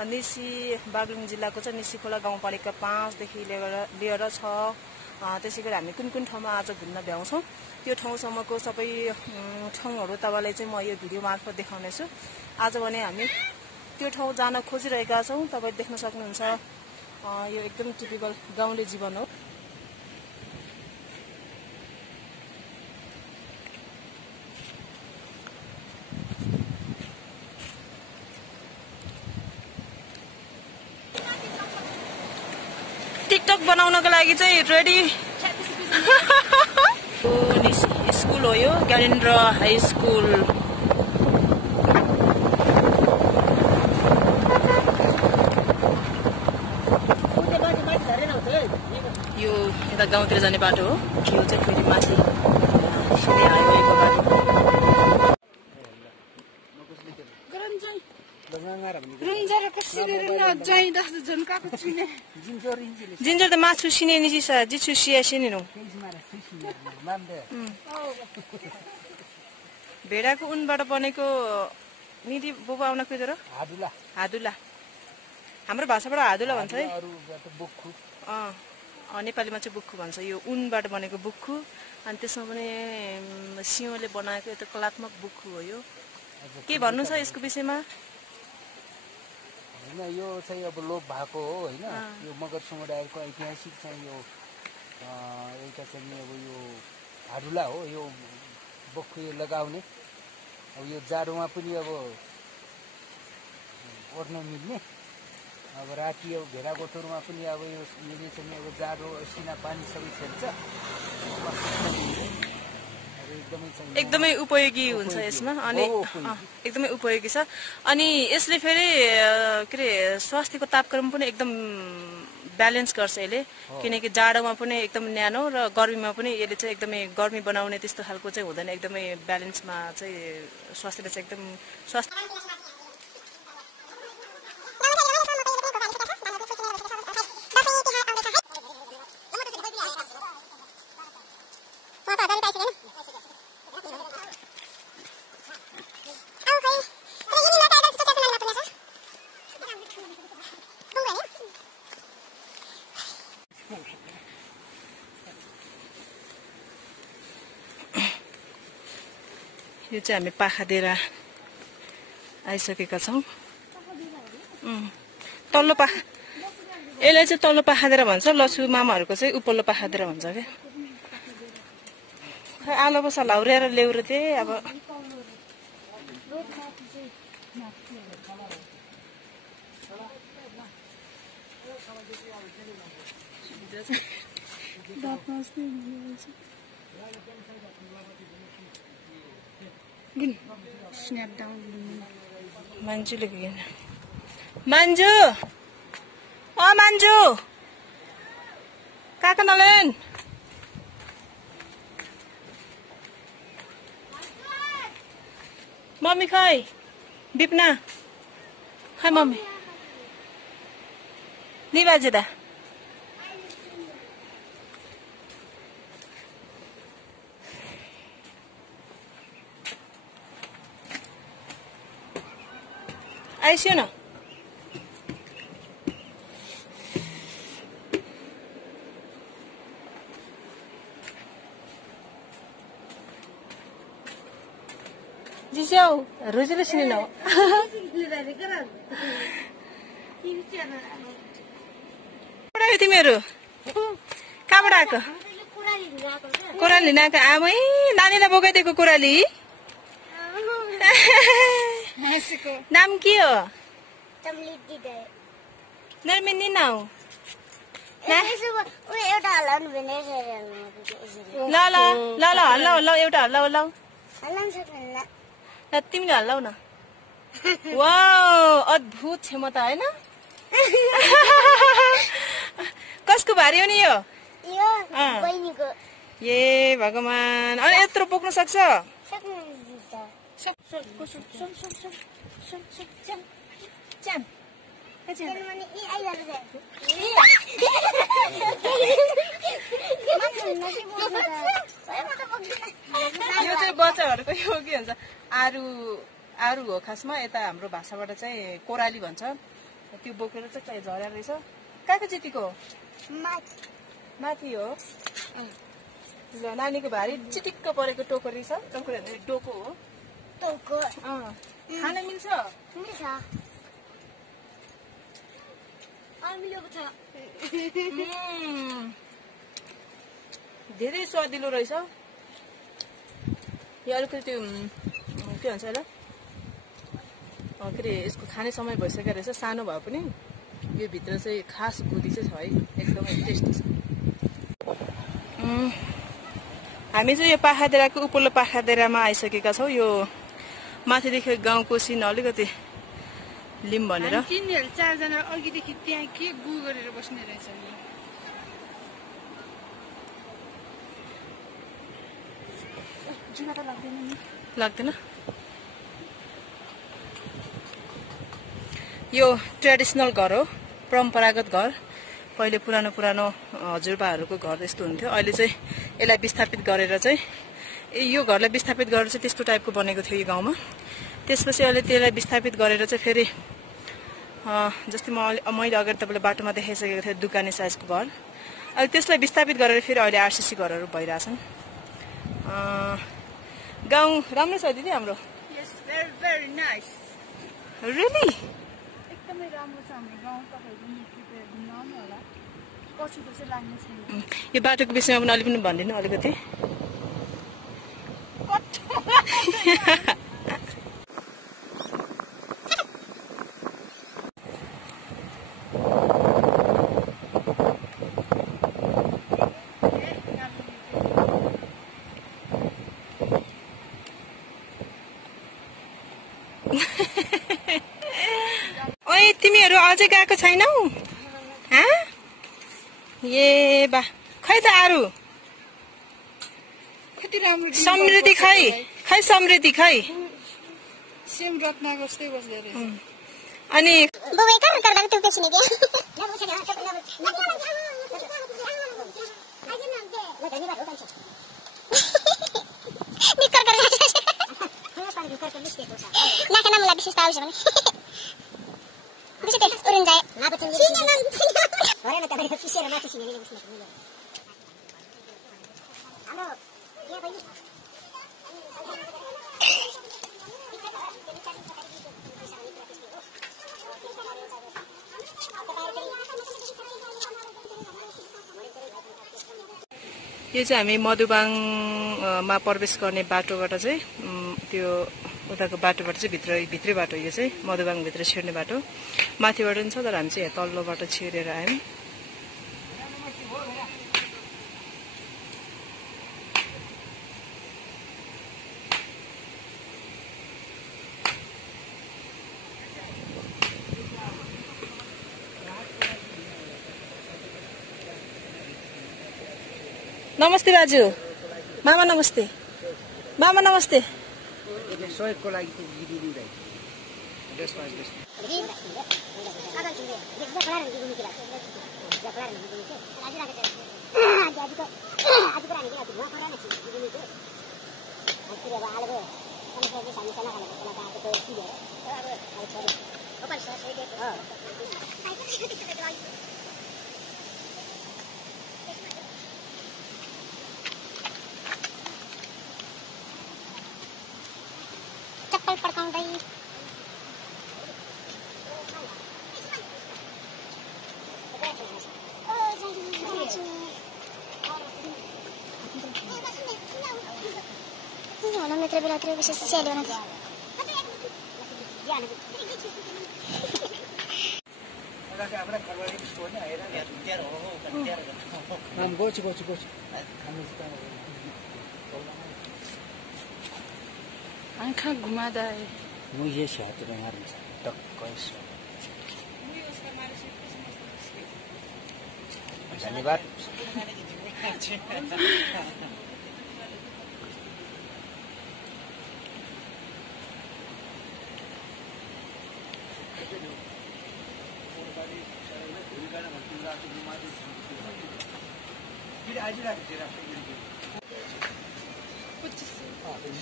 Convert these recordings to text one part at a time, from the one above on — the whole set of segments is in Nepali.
निसी बागलुङ जिल्लाको चाहिँ निसीखोला गाउँपालिका 5 देखि लिएर 6 त्यसैगरी हामी कुन कुन ठाउँमा आज घुम्न भ्याउँछौँ त्यो ठाउँसम्मको सबै ठाउँहरू तपाईलाई चाहिँ म यो भिडियो मार्फत देखाउने छु। आज भने हामी त्यो ठाउँ जान खोजिरहेका छौँ। तपाईले देख्न सक्नुहुन्छ यो एकदम टिपिकल गाउँले जीवन हो। टिकटक बनाउनको लागि चाहिँ रेडी स्कुल हो यो ज्ञानेन्द्र हाई स्कुल। यो यता गाउँतिर जाने बाटो हो। यो चाहिँ फेरि माथि सिधै हाइवेको बाटो। जिन्जर त माछु सिने निसी सा जिछु सिया सिने नो भेडाको उनबाट बनेको निधि बोबा आउन खोजेर हादुला हादुला हाम्रो भाषाबाट हादुला भन्छ है। नेपालीमा चाहिँ बुक्खु भन्छ। यो उनबाट बनेको बुक्खु अनि त्यसमा पनि सिंहले बनाएको यो त कलात्मक बुक्खु हो। यो के भन्नु छ यसको विषयमा? हैन यो चाहिँ अब लोप भएको हो हैन। यो मगर समुदायको ऐतिहासिक चाहिँ यो एउटा चाहिँ अब यो हाडुला हो। यो बक्खु यो लगाउने अब यो जाडोमा पनि अब ओड्न मिल्ने। अब राति अब भेडा गोठरमा पनि अब यो चाहिँ अब जाडो सिना पानी सबै खेल्छ। एकदमै उपयोगी हुन्छ यसमा अनि एकदमै उपयोगी छ। अनि यसले फेरि के रे स्वास्थ्यको तापक्रम पनि एकदम ब्यालेन्स गर्छ यसले। किनकि जाडोमा पनि एकदम न्यानो र गर्मीमा पनि यसले चाहिँ एकदमै गर्मी बनाउने त्यस्तो खालको चाहिँ हुँदैन। एकदमै ब्यालेन्समा चाहिँ स्वास्थ्यले चाहिँ एकदम स्वास्थ्य यो चाहिँ हामी पाखादेरा आइसकेका छौँ। तल्लो पाखा यसलाई चाहिँ तल्लो पाखादेरा भन्छ। लसु मामाहरूको चाहिँ उपल्लो पाखादेरा भन्छ क्या। खै आलो बसा लाउरेर ल्याउर थिएँ अब मान्जुले गएन। मान्जु मान्जु कहाँ नलेन मम्मी खै बिपना खै मम्मी नि बाजे दा आइसियो न। जिस्याउ रोजेर सिनेन हो तिमीहरू कहाँबाट आएको? कोराली लिन आएको। आमै नानीलाई बोकाइदिएको कोराली। नाम के हो? नर्मिनी नाउ ल ल ल ल हल्लाउ ल एउटा हल्लाउ हल्लाउ तिमीले हल्लाउ न। वाउ अद्भुत क्षमता होइन? कसको भारी हो नि यो? ए भगवान अनि यत्रो बोक्न सक्छ? यो चाहिँ बच्चाहरूको यो के भन्छ आरु आरु हो खासमा। यता हाम्रो भाषाबाट चाहिँ कोराली भन्छ। त्यो बोकेर चाहिँ झर्या रहेछ। कहाँको चिटिको माथि हो। ल नानीको भारी चिटिक्क परेको टोको रहेछ। टोको होइन डोको हो। खान मिल्छ? धेरै स्वादिलो रहेछ। यो अलिकति त्यो के भन्छ होला के अरे यसको खाने समय भइसकेको रहेछ। सानो भए पनि यो भित्र चाहिँ खास गुदी चाहिँ छ है, एकदमै टेस्टी छ। हामी चाहिँ यो पाखादेराको उपल्लो पाखादेरामा आइसकेका छौँ। यो माथिदेखि गाउँको सिन अलिकति लिम भनेर तिनीहरू 4 जना अघिदेखि त्यहाँ के गु गरेर बस्ने रहेछ नि। जुना त लाग्दैन नि। लाग्दैन। यो ट्रेडिसनल घर हो, परम्परागत घर। पहिले पुरानो हजुरबाहरूको घर यस्तो हुन्थ्यो। अहिले चाहिँ यसलाई विस्थापित गरेर चाहिँ यो घरलाई विस्थापित गरेर चाहिँ त्यस्तो टाइपको बनेको थियो यो गाउँमा। त्यसपछि अहिले त्यसलाई विस्थापित गरेर चाहिँ फेरि जस्तै मैले अगाडि तपाईँलाई बाटोमा देखाइसकेको थिएँ दुकाने साइजको घर। अहिले त्यसलाई विस्थापित गरेर फेरि अहिले आरसीसी घरहरू भइरहेछन्। गाउँ राम्रो छ दिदी हाम्रो? very nice. Really? एकदमै राम्रो छ हाम्रो गाउँ। तपाईहरु प्रिपेयर हुन आउनु होला। पछि चाहिँ लाग्ने छैन। यो बाटोको विषयमा पनि अलि पनि भनिदिनु अलिकति। ओए तिमीहरू अझै गएको छैनौ? ए बा खै त आरु कति राम्रो समृद्धि खै समृद्धि खै सेम रत्ना जस्तै बस्दै रहेछ। अनि बुबे कहाँ गर्दा त्यो पेछिने के नाका नामलाई विशेषता आउँछ भने विशेष उरिन जाए यो चाहिँ हामी मधुबाङमा प्रवेश गर्ने बाटोबाट चाहिँ त्यो उताको बाटोबाट चाहिँ भित्रै बाटो। यो चाहिँ मधुबाङ भित्र छिर्ने बाटो माथिबाट पनि छ, तर हामी चाहिँ यहाँ तल्लो बाटो छिरेर आयौँ। नमस्ते बाजु। मामा नमस्ते। मामा नमस्ते। सहयोगको लागि दिदीलाई चप्पल पड्काउँदै मित्र बेला विशेष सेल होना थियो। आँखा घुमादा है मुझे शहर में मारना टक्कर धन्यवाद।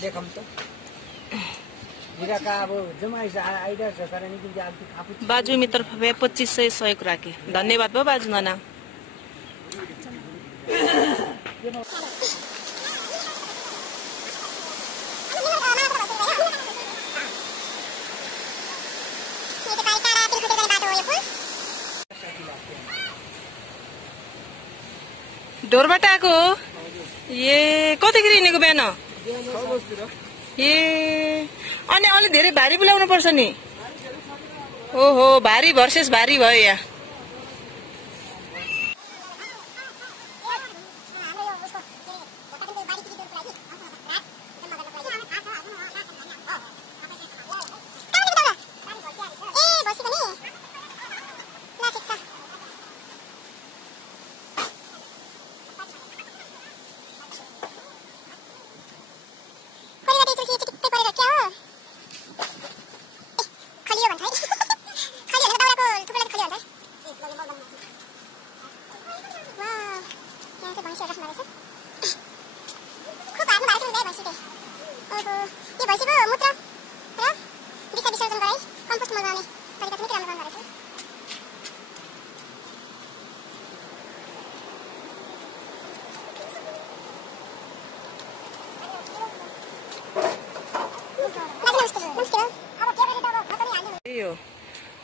लेखम तो हिराका अब जम्मा आइरहेको छ कारण कि अब आफू बाजू मी तर्फे 2500 सहयोग राखे धन्यवाद भयो बाजू नाना ढोरबाट आएको ए कतिखेर हिँडेको बिहान ए अनि अलि धेरै भारी बोलाउनु पर्छ नि ओहो भारी भर्सेस भारी भयो यहाँ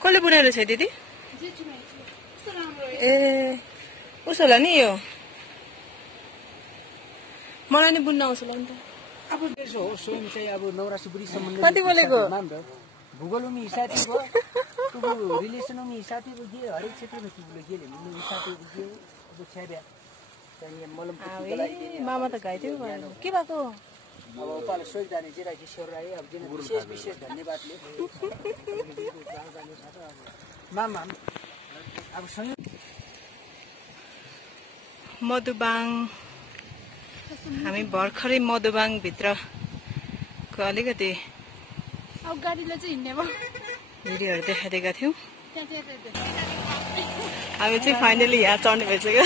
कसले बुनेको छ दिदी ए उसो होला नि यो मलाई नि बुन्न आउँछ होला नि त अब त्यसो हो स्वयं चाहिँ अब नौरासी बुढी सम्बन्ध कति बोलेको भूगोलमी साथी भयो रिलेसनमी साथी बुझे हरेक क्षेत्रमा तिमीले के लिनु साथी बुझे अब छ्याब्या चाहिँ मलम मामा त घाइते के भएको अब उपाले सोही जाने चाहिँ राजेश्वर राई अब जिन विशेष धन्यवादले मामा अब मधुबाङ हामी भर्खरै मधुबाङ भित्रको अलिकति अब गाडीले चाहिँ हिँड्ने भयो भिडियोहरू देखाइदिएका थियौँ हामी चाहिँ फाइनली यहाँ चढ्ने भइसक्यो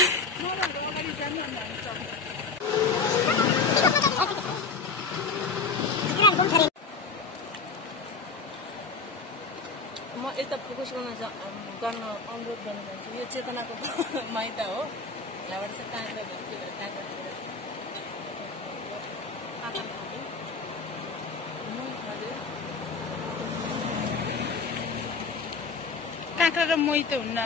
म यता फोकस गर्न अनुरोध गर्न चाहन्छु यो चेतनाको माइत हो यहाँबाट चाहिँ काँक्रा काँक्रा र मोही त हुन्न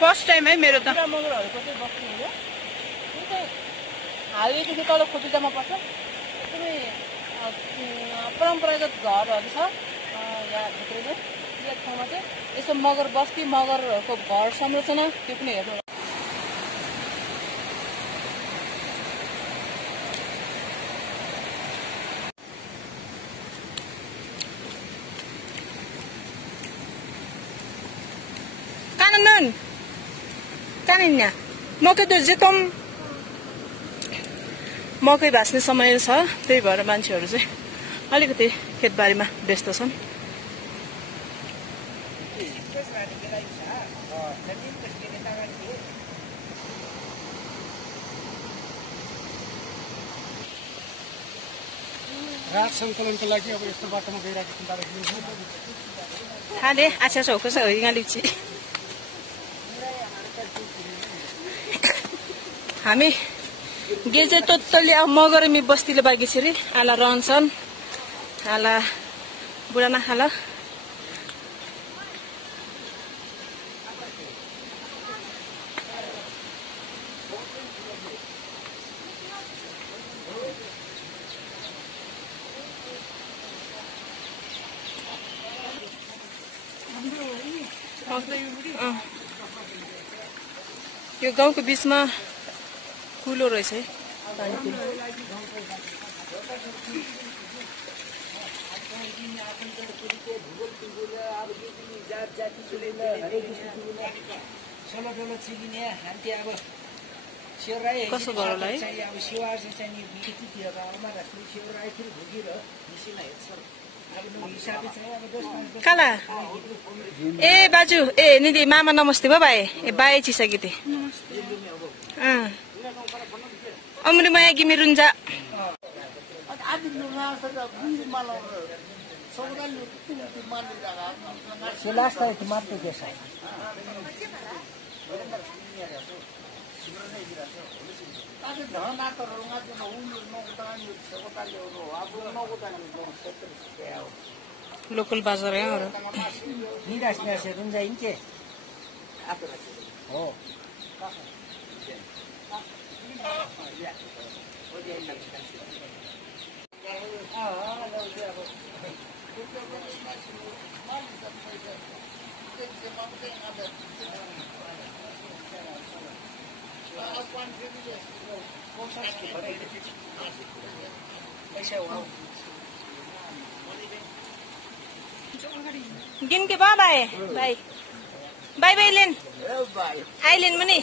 फर्स्ट टाइम है मेरो त मगरहरूको चाहिँ बस्ने हो हालैदेखि तल खोजुजामा पर्छ एकदमै परम्परागत घरहरू छ यहाँ भित्र चाहिँ यो ठाउँमा चाहिँ यसो मगर बस्ती मगरहरूको घर संरचना त्यो पनि हेर्नु kanan kaninnya मकै त जेतम मकै भाँच्ने समय छ त्यही भएर मान्छेहरू चाहिँ अलिकति खेतबारीमा व्यस्त छन् रात सङ्कलनको लागि अब यस्तो बाटोमा गइरहेको चिन्ता थाले आछा सौको छ यहाँ लिप्ची हामी गेजे टोटली अब मगरमी बस्तीले बागिसरी आला रहन्छन् आला बुढाना खाला यो गाउँको बीचमा कुलो रहेछ है पानी कुलो कसो गर होला है काला ए बाजु ए निधि मामा नमस्ते भयो भाइ ए बाई चिसकी थिए अमृ माया गिमी रुन्जा लोकल बाजार है और गिन के बाय बाय बाय बाय बाय लेन हाय लेन मनी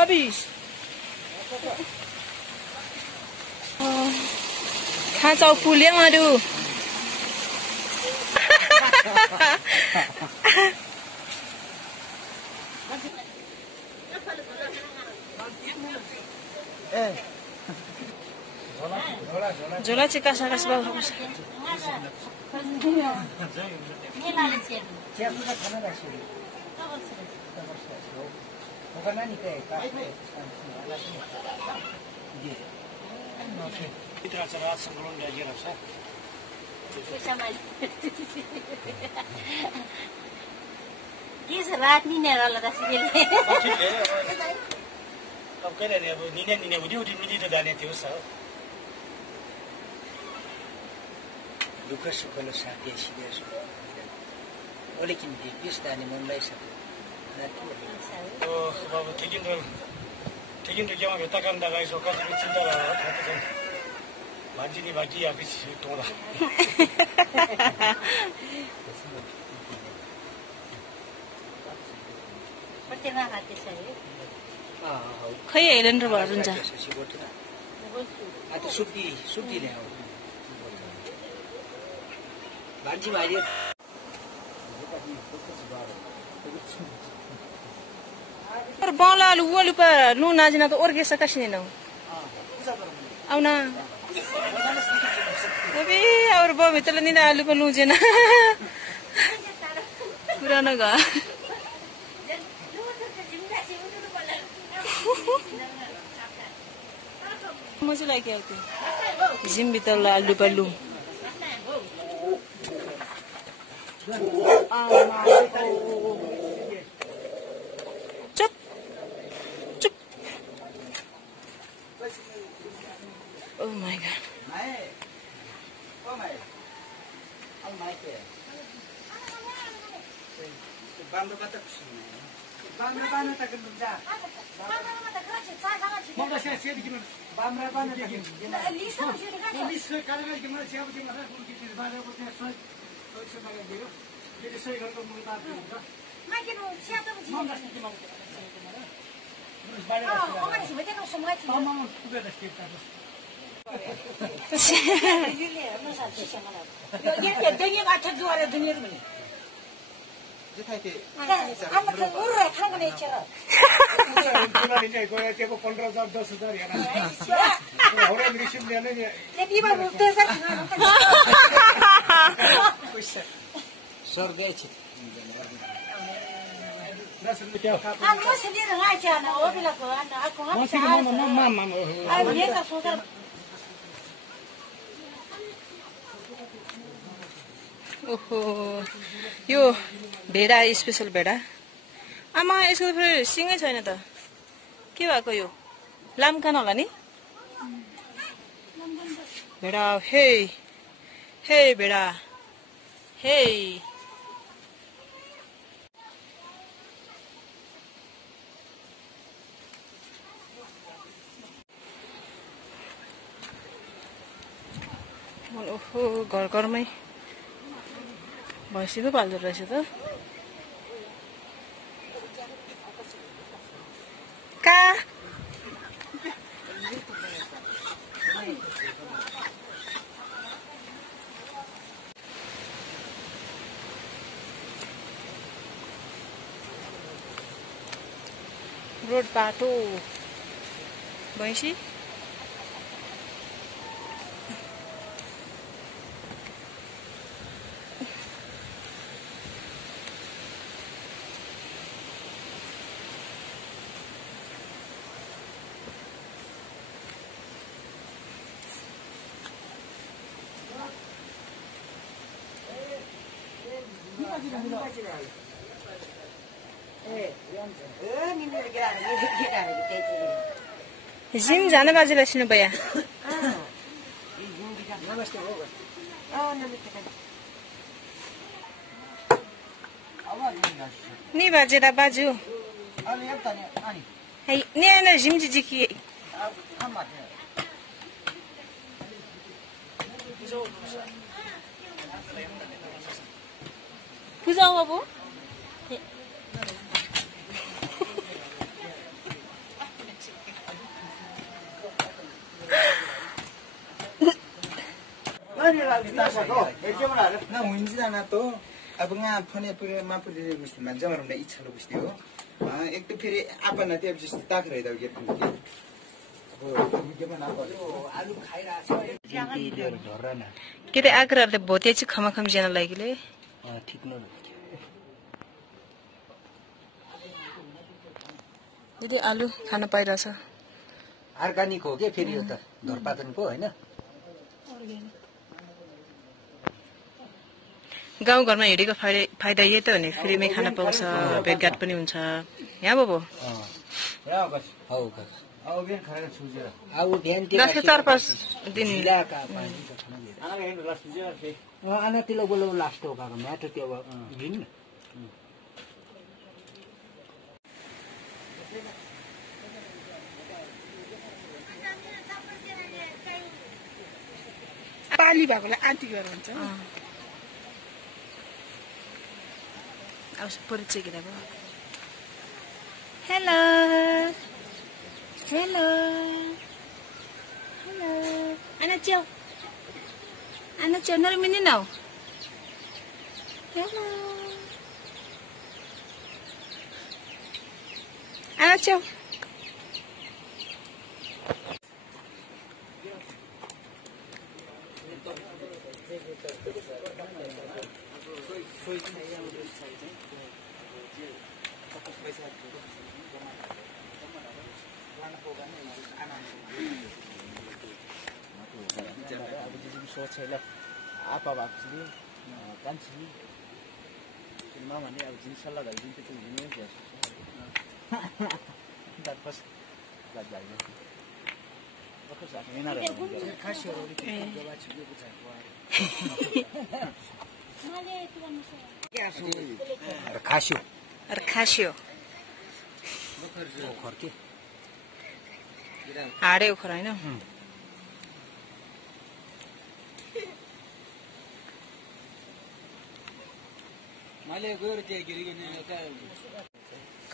अभी खाँचाउ पुल्यो अरू झोला चाहिँ कासा कास बाबु रात नहीं अब कहिले अब निने उठी मिली त जाने थियो सर दुःख सुखले साथी सिधै अलिकति भेटिस जाने मनलाई सक्यो अब ठिकिन त केमा भेट्टा काम त गाइसो कतिको चिन्ता भएको छ मान्छे नि बाँकी आफिस टोला खै हेरेन र भएर हुन्छ बाउला आलु ओलु पर नु नाजिना त ओर्के सकासिने न आउना अबे और बाउ भित्रले नि आलु पर लुजेन पुरानो घर मजा लाग्यो जिम भित्रला आलु पल्लु चुप चुप ओ माय गॉड ओहो यो भेडा स्पेशल भेडा आमा यसको त फेरि सिङै छैन त के भएको यो लामकान होला नि भेडा हे हे भेडा हे ओहो घर घरमै भैँसी पो पाल्दो रहेछ त का रोड बाटो भैँसी जिम जाने बाजेलाई सुन्नु भैया नि बाजेरा बाजु नि आएन जिम जी की पूजा हो बाबू ना हुन्छ जाना त अब यहाँ फने पुरे मापुरे गुस्ती मा जमरमले इच्छा लो गुस्ती हो एक त फेरि आपना त्यो जस्तो ताक रहि दाउ गेट हो के बना आलु खाइरा छ के रे आग्रहले भोते चाहिँ खमाखम ज्यान लागिले ठीक न दिदी आलु खान पाइरहेछ अर्गानिक हो के फेरि यो त धरपातनको हैन गाउँघरमा हिँडेको फाइदा यही त हो नि फ्रीमै खान पाउँछ भेटघाट पनि हुन्छ यहाँ बाबु लास्टको 4-5 दिन आना तिलो बोलो लास्ट हो काका म्याट त्यो दिन पाली भएकोलाई आन्टी गरेर हुन्छ अब परिचय के भयो hello hello hello anak ciao nari mini now hello anak ciao सोचेला apa bakti kan sih cuma mana अब जिन सल्लाह गरिदिन्छ त्यो हुने हो dar pas gak जाइए oke saat ini nara kasih orang itu coba coba buat Arcasio आडे उखर हैन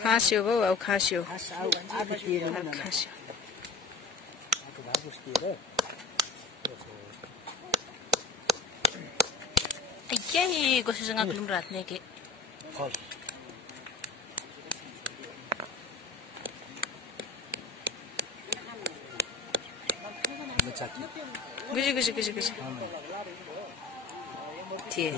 खास्यो भयो अब खास्यो यही गोसँग फिल्म राख्ने के गुजी थिए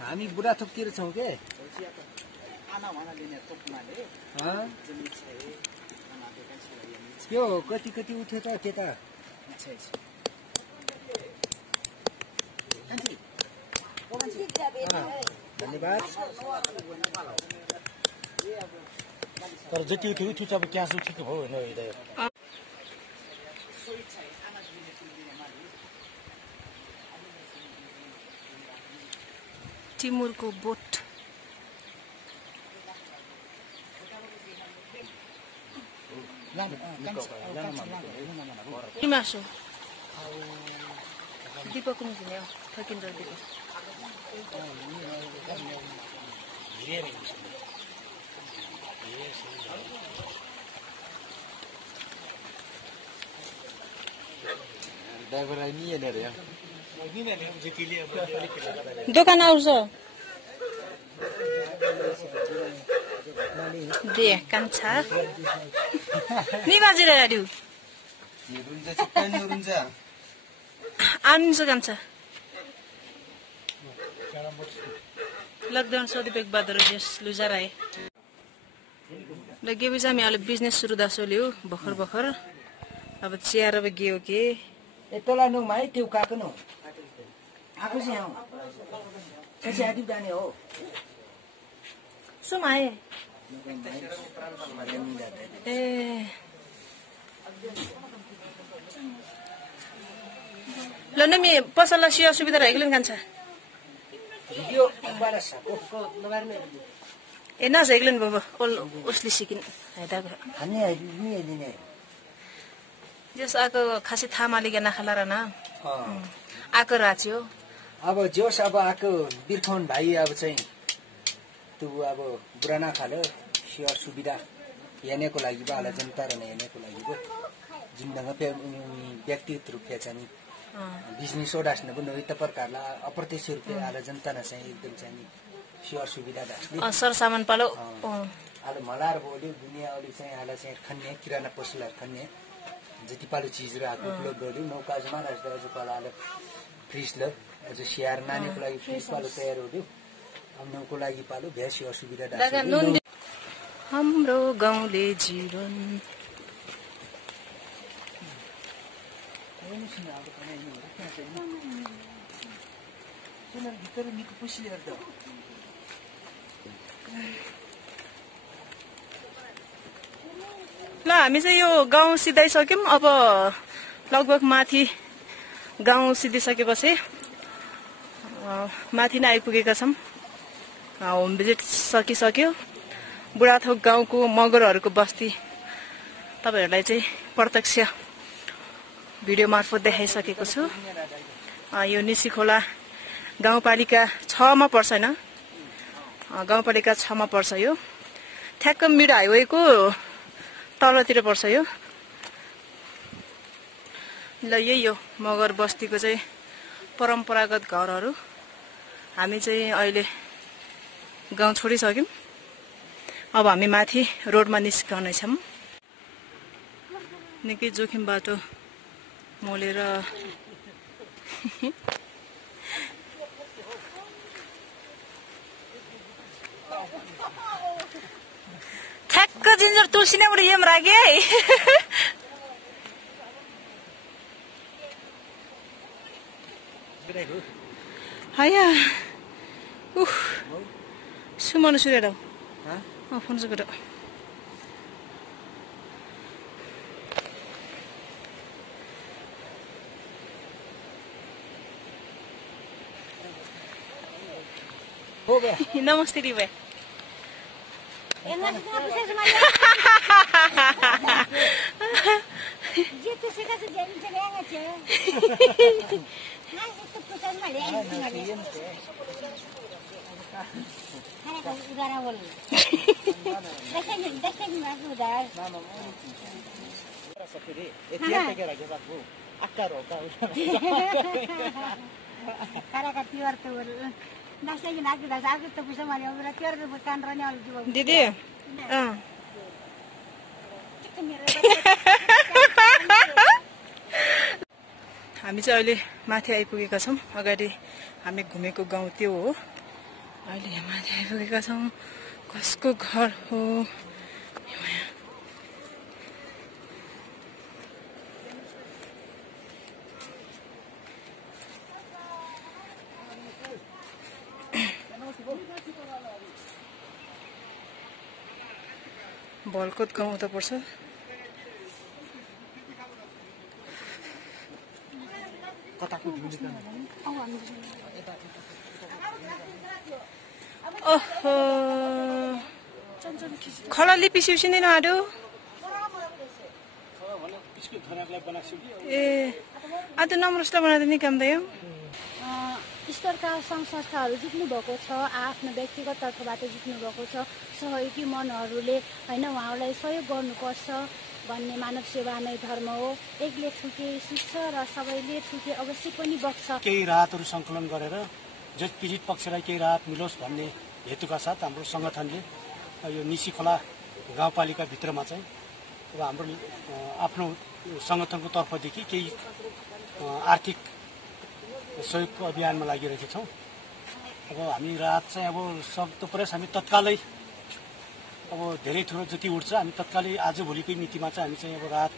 हामी बुढा थोकतिर छौँ के यो कति कति उठ्यो त केटा धन्यवाद तर जति उठ्यो उठ्यो अब क्यास उठेको भयो होइन टिमुरको बोट मासु दीपक पनि दिने हो फकिन्द्र दीपक ड्राइभर नि हेरेर दोकान आउँछ दे कान्छा नि बाजिरहेको आउँछ कान्छा लकडाउन सोधी बेग बादर जस लुजार आए लगे भी हामी अहिले बिजनेस सुरु दासोले हो भर्खर अब चिया अब गयो के यतला नु माइ त्यो काको न आको चाहिँ आउ चाहिँ आदि जाने हो सुमाए ए ल नै मे पसलला सिया सुविधा रहेको कान्छ भिडियो बारा साको ए नझेग्लन बाबा उसले सिकिन हैदा हान्ने नि दिने जस आको खासै थाहा मालिक नखाला र न आको राच्यो अब जोस अब आको बिरखौन भाइ अब चाहिँ त्यो अब बुराना खाले सिया सुविधा हेर्नेको लागि बाला जनता र हेर्नेको लागि को जिन्दगी पे व्यक्तिगत रूपले चाहिँ बिजनेस ओडास्न पनि उता प्रकारला अप्रत्यक्ष रूपले आला जनता न चाहिँ एकदम चाहिँ सिया सुविधा दास्ने सर सामान पालो आले मलार बोल्यो दुनिया ओली चाहिँ आला चाहिँ खन्ने किराना पसलहरु खन्ने जति पालो चीजहरु आको उपलब्ध गर्यो नौकाजमा राजदाजु पालाले फ्रिज ल अझ सियार नानीको लागि फ्रिज पालो तयार हुँदै हमको लागि पालो भ्यासी असुविधा दास्ने हाम्रो गाउँले जीवन ल हामी चाहिँ यो गाउँ सिधाइसक्यौं अब लगभग माथि गाउँ सिधिसकेपछि माथि नै आइपुगेका छौं होम भिजिट सकिसक्यो बुढाथोक गाउँको मगरहरूको बस्ती तपाईहरुलाई चाहिँ प्रत्यक्ष भिडियो मार्फत देखाइसकेको छु यो निसीखोला गाउँपालिका 6 मा पर्छ हैन गाउँपालिका 6 मा पर्छ यो ठ्याक्क मिड हाइवेको तलतिर पर्छ यो ल यही हो मगर बस्तीको चाहिँ परम्परागत घरहरू हामी चाहिँ अहिले गाउँ छोडिसक्यौं अब हामी माथि रोडमा निस्कने छौं निकै जोखिम बाटो मोलेर ठ्याक्क जिन्जर तुलसी नै उडी यम रागे हाया उफ सुमन सुरेडा फोन सुरेडा हो गया नमस्ते री भाई दिदी हामी चाहिँ अहिले माथि आइपुगेका छौं अगाडि हामी घुमेको गाउँ त्यो हो अहिले माथि आइपुगेका छौं कसको घर हो भलकोट गाउँ त पर्छ ओहो खला लिपि सिउसिँदैन आडो ए आज नम्रस्ता बनाइदिने काम दियो स्तरका सङ्घ संस्थाहरू जित्नु भएको छ आफ्नो व्यक्तिगत तर्फबाट जित्नु भएको छ सहयोगी मनहरूले हैन उहाँहरूलाई सहयोग गर्नुपर्छ भन्ने मानव सेवा नै धर्म हो। एकले थुके सुस्छ र सबैले थुके अवश्य पनि बग्छ। केही राहतहरू सङ्कलन गरेर जो पीडित पक्षलाई केही राहत मिलोस् भन्ने हेतुका साथ हाम्रो सङ्गठनले यो निसी खोला गाउँपालिकाभित्रमा चाहिँ अब हाम्रो आफ्नो सङ्गठनको तर्फदेखि केही आर्थिक सहयोगको अभियानमा लागिरहेका छौँ। अब हामी राहत चाहिँ अब सक्दो प्रयास हामी तत्कालै अब धेरै ठुलो जति उठ्छ हामी तत्कालै आजभोलिकै मितिमा चाहिँ हामी चाहिँ अब राहत